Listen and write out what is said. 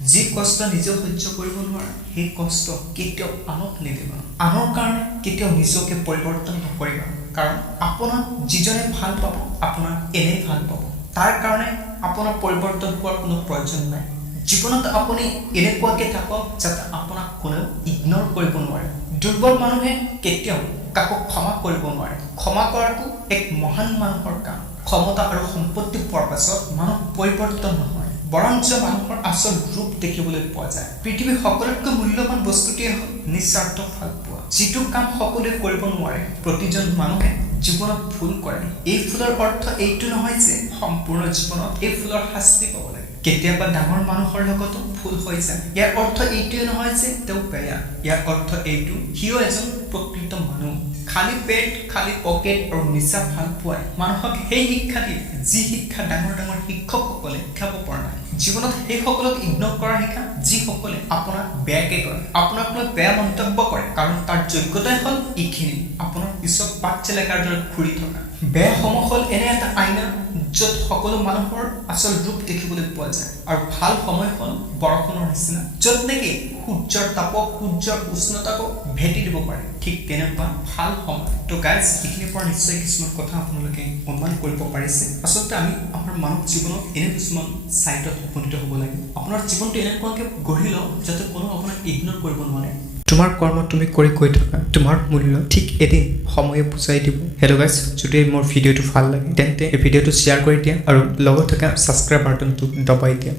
যি কষ্ট নিজে সহ্য কৰিব নোৱাৰে সেই কষ্ট কেতিয়াও আনক নিদিবা আনৰ কাৰণে কেতিয়াও নিজকে পৰিৱৰ্তন নকৰিবা কাৰণ আপোনাক যিজনে ভাল পাব আপোনাক এনেই ভাল পাব তাৰ কাৰণে আপোনাৰ পৰিৱৰ্তন হোৱাৰ কোনো প্ৰয়োজন নাই জীৱনত আপুনি এনেকুৱাকৈ থাকক যাতে আপোনাক কোনেও ইগনৰ কৰিব নোৱাৰে দুৰ্বল মানুহে কেতিয়াও কাকো ক্ষমা কৰিব নোৱাৰে ক্ষমা কৰাটো এক মহান মানুহৰ কাম ক্ষমতা আৰু সম্পত্তি পোৱাৰ পাছত মানুহ পৰিৱৰ্তন নহয় বৰঞ্চ মানুহৰ আচল ৰূপ দেখিবলৈ পোৱা যায় পৃথিৱীৰ সকলোতকৈ মূল্যৱান বস্তুটোৱে হ'ল নিস্বাৰ্থ ভাল পোৱা যিটো কাম সকলোৱে কৰিব নোৱাৰে প্ৰতিজন মানুহে জীৱনত ভুল কৰে এই ভুলৰ অৰ্থ এইটো নহয় যে সম্পূৰ্ণ জীৱনত এই ভুলৰ শাস্তি পাব লাগে কেতিয়াবা ডাঙৰ মানুহৰ লগতো ভুল হৈ যায় ইয়াৰ অৰ্থ এইটোৱে নহয় যে তেওঁ বেয়া ইয়াৰ অৰ্থ এইটো সিও এজন প্ৰকৃত মানুহ খালি পেট খালি পকেট আৰু নিচা ভাল পোৱাই মানুহক সেই শিক্ষা দিয়ে যি শিক্ষা ডাঙৰ ডাঙৰ শিক্ষকসকলে শিকাব পৰা নাই জীৱনত সেই সকলক ইগনৰ কৰা শিকা যিসকলে আপোনাক বেয়াকে কৰে আপোনাক লৈ বেয়া মন্তব্য কৰে কাৰণ তাৰ যোগ্যতাই হ'ল এইখিনি আপোনাৰ পিছত পাত চেলেকাৰ দৰে ঘূৰি থকা বেয়া সময় হ'ল এনে এটা আইনা য'ত সকলো মানুহৰ আচল ৰূপ দেখিবলৈ পোৱা যায় আৰু ভাল সময় হ'ল বৰষুণৰ নিচিনা য'ত নেকি সূৰ্যৰ তাপক সূৰ্যৰ উষ্ণতাকো ভেটি দিব পাৰে ঠিক তেনেকুৱা ভাল সময় তো গাইজ এইখিনিৰ পৰা নিশ্চয় কিছুমান কথা আপোনালোকে অনুমান কৰিব পাৰিছে আচলতে আমি আমাৰ মানৱ জীৱনত এনে কিছুমান চাইটত উপনীত হ'ব লাগে আপোনাৰ জীৱনটো এনেকুৱাকৈ গঢ়ি লওক যাতে কোনো আপোনাক ইগনৰ কৰিব নোৱাৰে তোমাৰ কৰ্ম তুমি কৰি গৈ থাকা তোমাৰ মূল্য ঠিক এদিন সময়ে বুজাই দিব হেল্ল' গাইজ যদি মোৰ ভিডিঅ'টো ভাল লাগে তেন্তে এই ভিডিঅ'টো শ্বেয়াৰ কৰি দিয়া আৰু লগত থকা ছাবস্ক্ৰাইব বাটনটো দবাই দিয়া